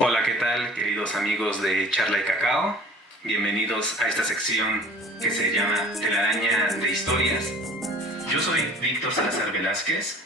Hola, ¿qué tal, queridos amigos de Charla y Cacao? Bienvenidos a esta sección que se llama Telaraña de Historias. Yo soy Víctor Salazar Velázquez,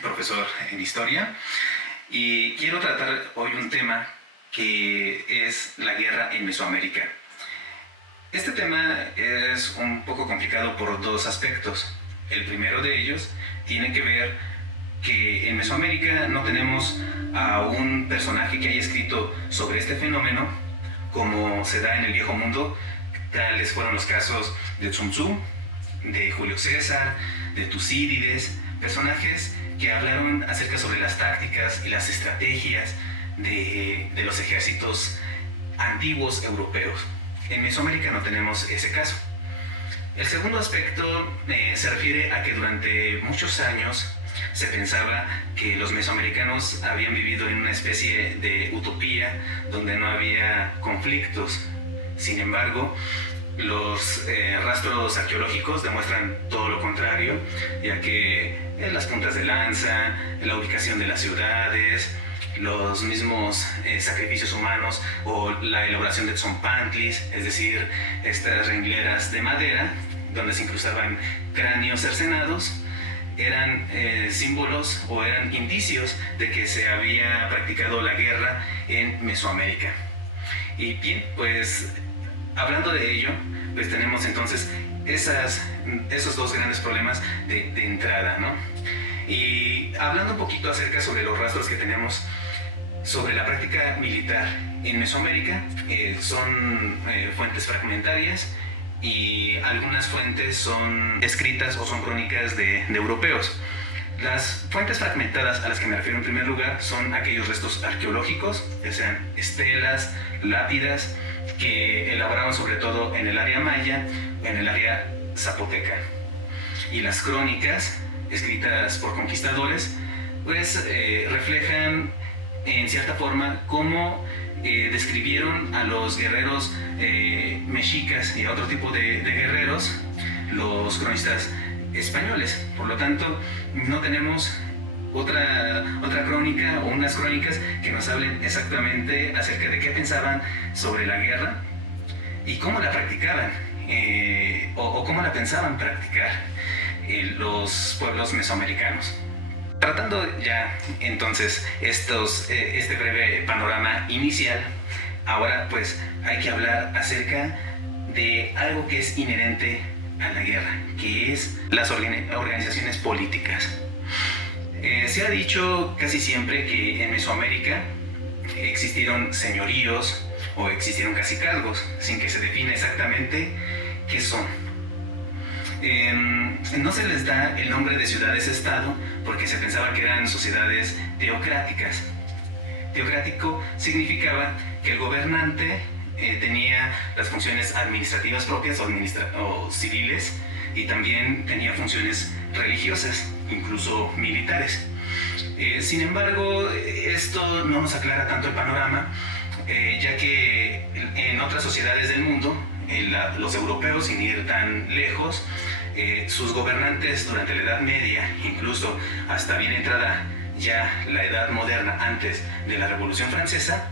profesor en Historia, y quiero tratar hoy un tema que es la guerra en Mesoamérica. Este tema es un poco complicado por dos aspectos. El primero de ellos tiene que ver que en Mesoamérica no tenemos a un personaje que haya escrito sobre este fenómeno como se da en el Viejo Mundo. Tales fueron los casos de Sun Tzu, de Julio César, de Tucídides, personajes que hablaron acerca sobre las tácticas y las estrategias de los ejércitos antiguos europeos. En Mesoamérica no tenemos ese caso. El segundo aspecto se refiere a que durante muchos años se pensaba que los mesoamericanos habían vivido en una especie de utopía donde no había conflictos. Sin embargo, los rastros arqueológicos demuestran todo lo contrario, ya que en las puntas de lanza, en la ubicación de las ciudades, los mismos sacrificios humanos o la elaboración de tzompantlis, es decir, estas rengleras de madera donde se incrustaban cráneos cercenados, eran símbolos o eran indicios de que se había practicado la guerra en Mesoamérica. Y bien, pues hablando de ello, pues tenemos entonces esos dos grandes problemas de entrada, ¿no? Y hablando un poquito acerca sobre los rastros que tenemos sobre la práctica militar en Mesoamérica, son fuentes fragmentarias y algunas fuentes son escritas o son crónicas de europeos. Las fuentes fragmentadas a las que me refiero en primer lugar son aquellos restos arqueológicos, que sean estelas, lápidas, que elaboraban sobre todo en el área maya, en el área zapoteca. Y las crónicas, escritas por conquistadores, pues reflejan en cierta forma cómo describieron a los guerreros mexicas y a otro tipo de guerreros los cronistas españoles. Por lo tanto, no tenemos otra crónica o unas crónicas que nos hablen exactamente acerca de qué pensaban sobre la guerra y cómo la practicaban o cómo la pensaban practicar los pueblos mesoamericanos. Tratando ya entonces este breve panorama inicial, ahora pues hay que hablar acerca de algo que es inherente a la guerra, que es las organizaciones políticas. Se ha dicho casi siempre que en Mesoamérica existieron señoríos o existieron cacicazgos, sin que se define exactamente qué son. No se les da el nombre de ciudades-estado porque se pensaba que eran sociedades teocráticas. Teocrático significaba que el gobernante tenía las funciones administrativas propias o civiles y también tenía funciones religiosas, incluso militares. Sin embargo, esto no nos aclara tanto el panorama, ya que en otras sociedades del mundo, los europeos, sin ir tan lejos, sus gobernantes durante la Edad Media, incluso hasta bien entrada ya la Edad Moderna, antes de la Revolución Francesa,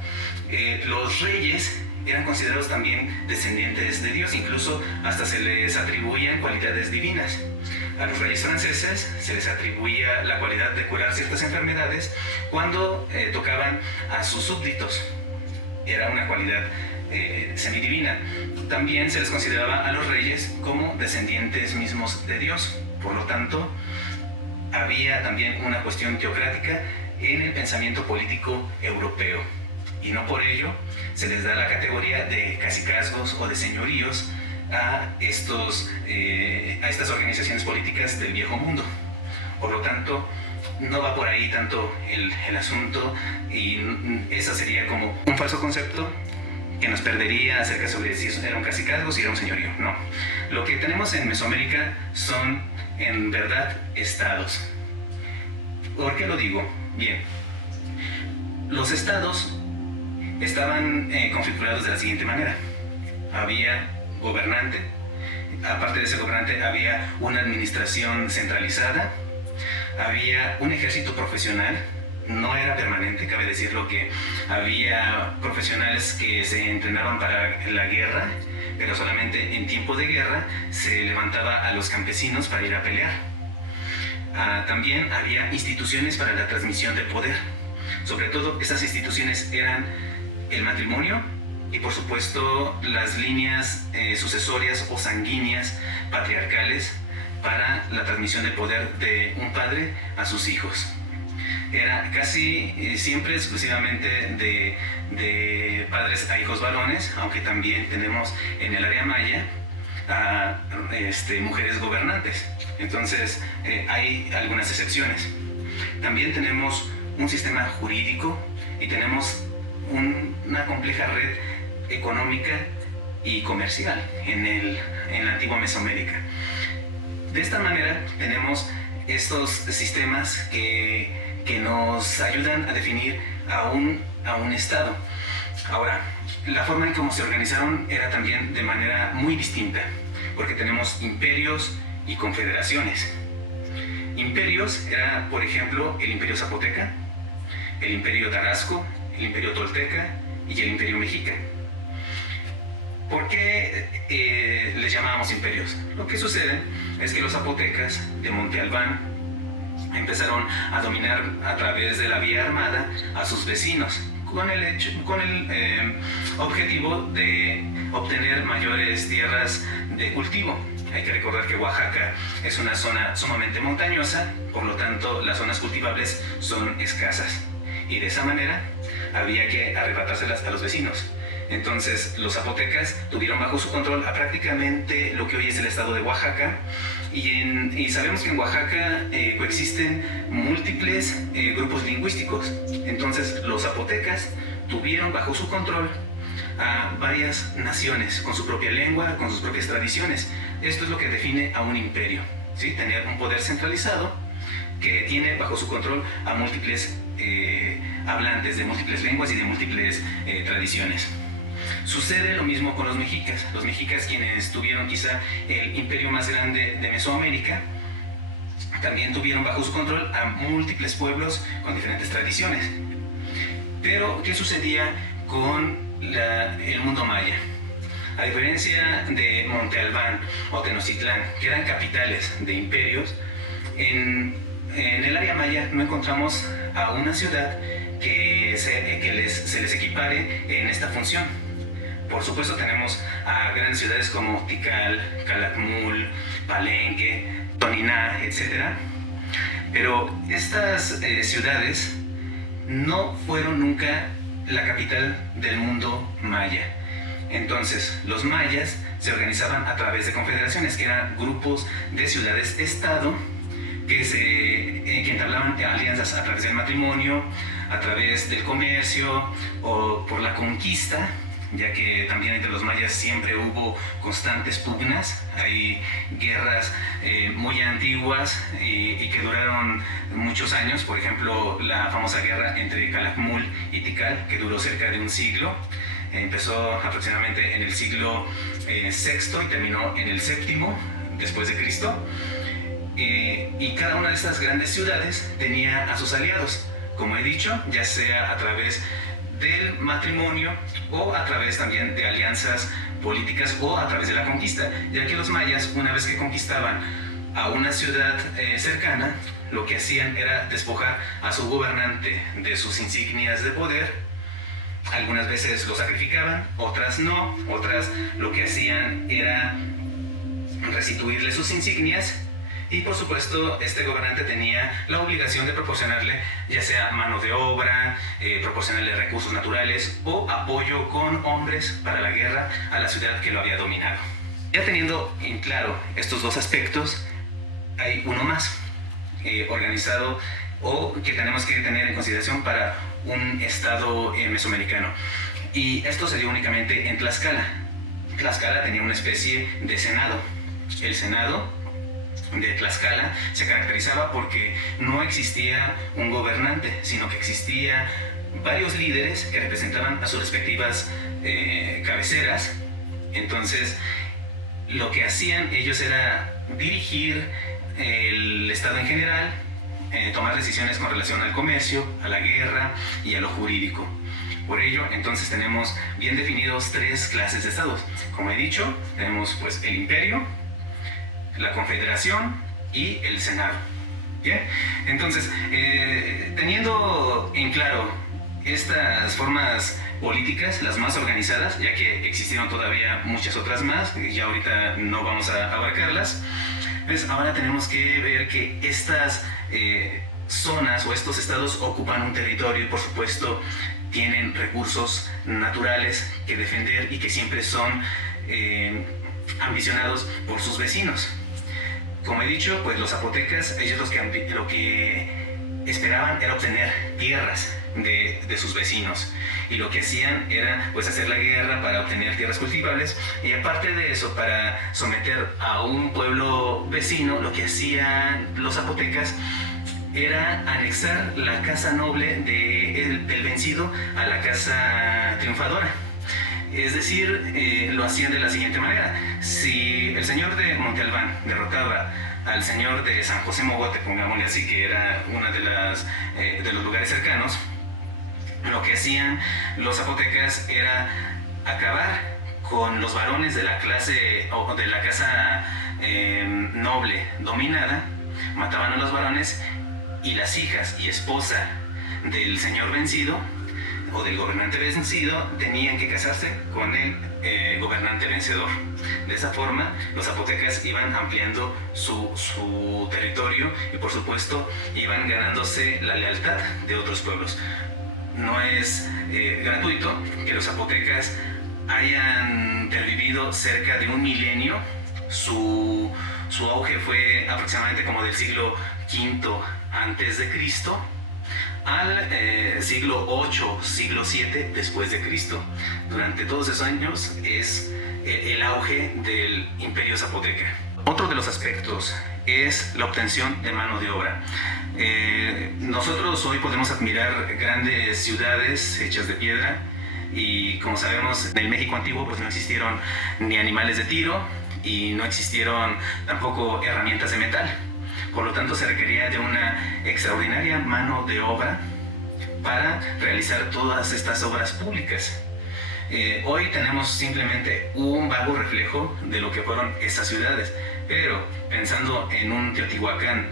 los reyes eran considerados también descendientes de Dios, incluso hasta se les atribuían cualidades divinas. A los reyes franceses se les atribuía la cualidad de curar ciertas enfermedades cuando tocaban a sus súbditos. Era una cualidad semidivina. También se les consideraba a los reyes como descendientes mismos de Dios. Por lo tanto, había también una cuestión teocrática en el pensamiento político europeo. Y no por ello se les da la categoría de cacicazgos o de señoríos a estas organizaciones políticas del Viejo Mundo. Por lo tanto, no va por ahí tanto el asunto, y esa sería como un falso concepto que nos perdería acerca sobre si era un cacicazgo o si era un señorío. No. Lo que tenemos en Mesoamérica son, en verdad, estados. ¿Por qué lo digo? Bien, los estados estaban configurados de la siguiente manera. Había gobernante, aparte de ese gobernante había una administración centralizada, había un ejército profesional no era permanente, cabe decirlo que había profesionales que se entrenaban para la guerra, pero solamente en tiempo de guerra se levantaba a los campesinos para ir a pelear. También había instituciones para la transmisión del poder. Sobre todo, estas instituciones eran el matrimonio y, por supuesto, las líneas sucesorias o sanguíneas patriarcales para la transmisión del poder de un padre a sus hijos. Era casi siempre exclusivamente de padres a hijos varones, aunque también tenemos en el área maya a mujeres gobernantes. Entonces hay algunas excepciones. También tenemos un sistema jurídico y tenemos una compleja red económica y comercial en la antigua Mesoamérica. De esta manera tenemos estos sistemas que nos ayudan a definir a un estado. Ahora, la forma en cómo se organizaron era también de manera muy distinta, porque tenemos imperios y confederaciones. Imperios era, por ejemplo, el Imperio Zapoteca, el Imperio Tarasco, el Imperio Tolteca y el Imperio Mexica. ¿Por qué les llamábamos imperios? Lo que sucede es que los zapotecas de Monte Albán empezaron a dominar a través de la vía armada a sus vecinos, con el objetivo de obtener mayores tierras de cultivo. Hay que recordar que Oaxaca es una zona sumamente montañosa, por lo tanto las zonas cultivables son escasas, y de esa manera había que arrebatárselas a los vecinos. Entonces los zapotecas tuvieron bajo su control a prácticamente lo que hoy es el estado de Oaxaca, y sabemos que en Oaxaca coexisten múltiples grupos lingüísticos. Entonces los zapotecas tuvieron bajo su control a varias naciones con su propia lengua, con sus propias tradiciones. Esto es lo que define a un imperio, ¿sí? Tener un poder centralizado que tiene bajo su control a múltiples hablantes de múltiples lenguas y de múltiples tradiciones. Sucede lo mismo con los mexicas. Los mexicas, quienes tuvieron quizá el imperio más grande de Mesoamérica, también tuvieron bajo su control a múltiples pueblos con diferentes tradiciones. Pero, ¿qué sucedía con el mundo maya? A diferencia de Monte Albán o Tenochtitlán, que eran capitales de imperios, en el área maya no encontramos a una ciudad que se les equipare en esta función. Por supuesto tenemos a grandes ciudades como Tikal, Calakmul, Palenque, Toniná, etc. Pero estas ciudades no fueron nunca la capital del mundo maya. Entonces, los mayas se organizaban a través de confederaciones, que eran grupos de ciudades-estado que entablaban alianzas a través del matrimonio, a través del comercio o por la conquista, ya que también entre los mayas siempre hubo constantes pugnas. Hay guerras muy antiguas y que duraron muchos años. Por ejemplo, la famosa guerra entre Calakmul y Tikal, que duró cerca de un siglo. Empezó aproximadamente en el siglo VI y terminó en el VII después de Cristo. Y cada una de estas grandes ciudades tenía a sus aliados, como he dicho, ya sea a través del matrimonio o a través también de alianzas políticas o a través de la conquista, ya que los mayas, una vez que conquistaban a una ciudad cercana, lo que hacían era despojar a su gobernante de sus insignias de poder. Algunas veces lo sacrificaban, otras no, otras lo que hacían era restituirle sus insignias. Y por supuesto, este gobernante tenía la obligación de proporcionarle ya sea mano de obra, proporcionarle recursos naturales o apoyo con hombres para la guerra a la ciudad que lo había dominado. Ya teniendo en claro estos dos aspectos, hay uno más organizado o que tenemos que tener en consideración para un estado mesoamericano. Y esto se dio únicamente en Tlaxcala. Tlaxcala tenía una especie de senado. El senado de Tlaxcala se caracterizaba porque no existía un gobernante, sino que existía varios líderes que representaban a sus respectivas cabeceras. Entonces, lo que hacían ellos era dirigir el estado en general tomar decisiones con relación al comercio, a la guerra y a lo jurídico. Por ello, entonces tenemos bien definidos 3 clases de estados. Como he dicho, tenemos pues el imperio, la confederación y el senado. ¿Bien? Entonces, teniendo en claro estas formas políticas, las más organizadas, ya que existieron todavía muchas otras más, ya ahorita no vamos a abarcarlas, pues ahora tenemos que ver que estas zonas o estos estados ocupan un territorio y por supuesto tienen recursos naturales que defender y que siempre son ambicionados por sus vecinos. Como he dicho, pues los zapotecas, ellos lo que esperaban era obtener tierras de sus vecinos, y lo que hacían era pues hacer la guerra para obtener tierras cultivables, y aparte de eso, para someter a un pueblo vecino, lo que hacían los zapotecas era anexar la casa noble del vencido a la casa triunfadora. Es decir, lo hacían de la siguiente manera: si el señor de Monte Albán derrotaba al señor de San José Mogote, pongámosle así, que era una de los lugares cercanos, lo que hacían los zapotecas era acabar con los varones de la clase o de la casa noble dominada, mataban a los varones, y las hijas y esposa del señor vencido o del gobernante vencido tenían que casarse con el gobernante vencedor. De esa forma, los zapotecas iban ampliando su territorio y por supuesto iban ganándose la lealtad de otros pueblos. No es gratuito que los zapotecas hayan pervivido cerca de un milenio. Su auge fue aproximadamente como del siglo V antes de Cristo al siglo VIII, siglo VII después de Cristo. Durante todos esos años es el auge del imperio zapoteca. Otro de los aspectos es la obtención de mano de obra. Nosotros hoy podemos admirar grandes ciudades hechas de piedra, y como sabemos, en el México antiguo pues no existieron ni animales de tiro y no existieron tampoco herramientas de metal. Por lo tanto, se requería de una extraordinaria mano de obra para realizar todas estas obras públicas. Hoy tenemos simplemente un vago reflejo de lo que fueron estas ciudades, pero pensando en un Teotihuacán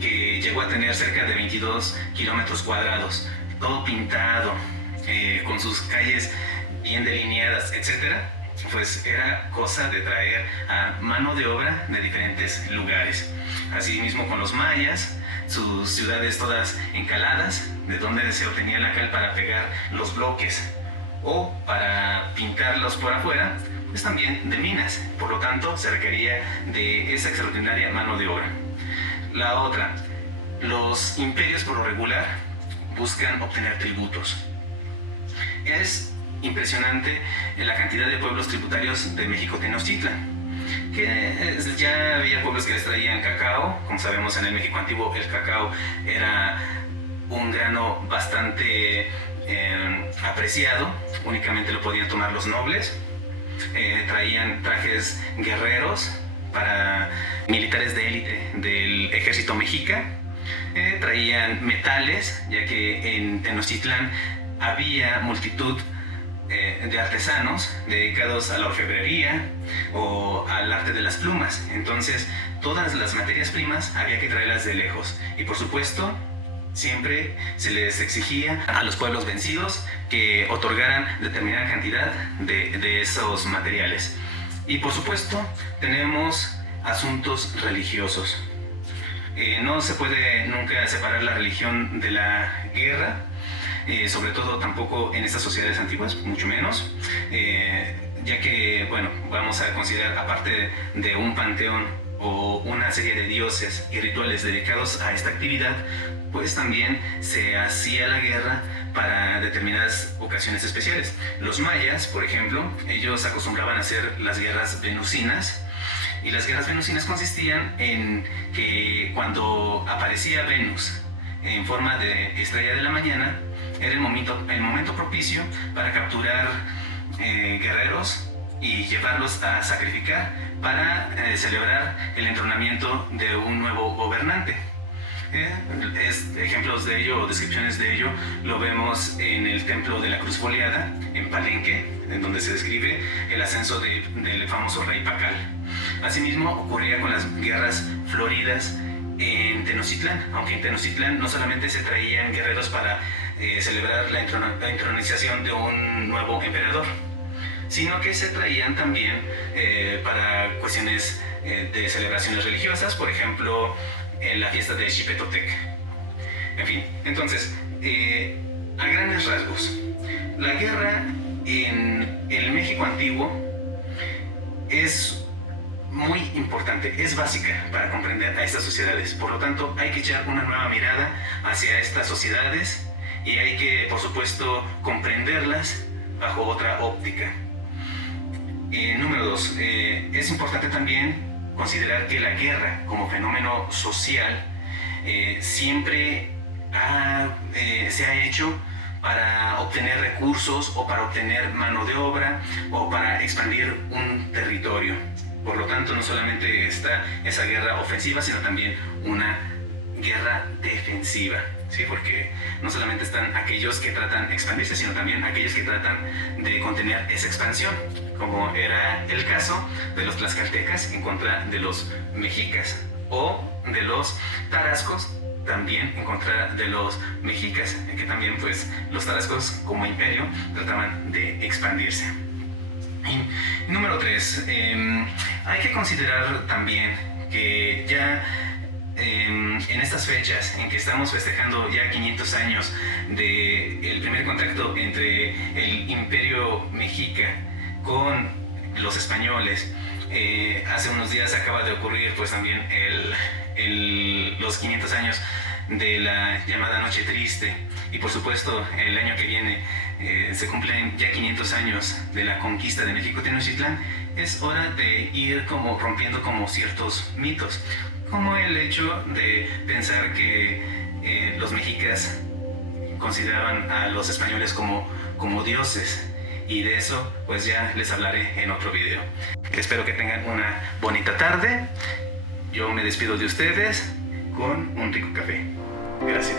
que llegó a tener cerca de 22 kilómetros cuadrados, todo pintado, con sus calles bien delineadas, etcétera, pues era cosa de traer a mano de obra de diferentes lugares. Asimismo con los mayas, sus ciudades todas encaladas, de donde se obtenía la cal para pegar los bloques o para pintarlos por afuera, pues también de minas. Por lo tanto, se requería de esa extraordinaria mano de obra. La otra, los imperios por lo regular buscan obtener tributos. Es impresionante la cantidad de pueblos tributarios de México Tenochtitlan, que ya había pueblos que les traían cacao. Como sabemos, en el México antiguo el cacao era un grano bastante apreciado, únicamente lo podían tomar los nobles. Traían trajes guerreros para militares de élite del ejército mexica. Traían metales, ya que en Tenochtitlán había multitud de artesanos dedicados a la orfebrería o al arte de las plumas. Entonces, todas las materias primas había que traerlas de lejos. Y por supuesto, siempre se les exigía a los pueblos vencidos que otorgaran determinada cantidad de esos materiales. Y por supuesto, tenemos asuntos religiosos. No se puede nunca separar la religión de la guerra, sobre todo tampoco en estas sociedades antiguas, mucho menos, ya que, bueno, vamos a considerar, aparte de un panteón o una serie de dioses y rituales dedicados a esta actividad, pues también se hacía la guerra para determinadas ocasiones especiales. Los mayas, por ejemplo, ellos acostumbraban a hacer las guerras venusinas, y las guerras venusinas consistían en que cuando aparecía Venus en forma de estrella de la mañana, era el momento propicio para capturar guerreros y llevarlos a sacrificar para celebrar el enthronamiento de un nuevo gobernante. Ejemplos de ello o descripciones de ello lo vemos en el templo de la Cruz Boleada en Palenque, en donde se describe el ascenso del famoso rey Pacal. Asimismo ocurría con las guerras floridas en Tenochtitlán, aunque en Tenochtitlán no solamente se traían guerreros para celebrar la entronización de un nuevo emperador, sino que se traían también para cuestiones de celebraciones religiosas, por ejemplo, en la fiesta de Xipetotec. En fin, entonces, a grandes rasgos, la guerra en el México antiguo es muy importante, es básica para comprender a estas sociedades. Por lo tanto, hay que echar una nueva mirada hacia estas sociedades y hay que, por supuesto, comprenderlas bajo otra óptica. Número 2, es importante también considerar que la guerra como fenómeno social siempre se ha hecho para obtener recursos o para obtener mano de obra o para expandir un territorio. Por lo tanto, no solamente está esa guerra ofensiva, sino también una guerra defensiva, ¿sí? Porque no solamente están aquellos que tratan de expandirse, sino también aquellos que tratan de contener esa expansión, como era el caso de los tlaxcaltecas en contra de los mexicas, o de los tarascos también en contra de los mexicas, que también pues los tarascos como imperio trataban de expandirse. Y número 3, hay que considerar también que ya en estas fechas en que estamos festejando ya 500 años del primer contacto entre el imperio mexica con los españoles, hace unos días acaba de ocurrir pues también los 500 años de la llamada Noche Triste, y por supuesto el año que viene se cumplen ya 500 años de la conquista de México Tenochtitlán. Es hora de ir como rompiendo como ciertos mitos, como el hecho de pensar que los mexicas consideraban a los españoles como dioses, y de eso pues ya les hablaré en otro video. Espero que tengan una bonita tarde. Yo me despido de ustedes con un rico café. Gracias.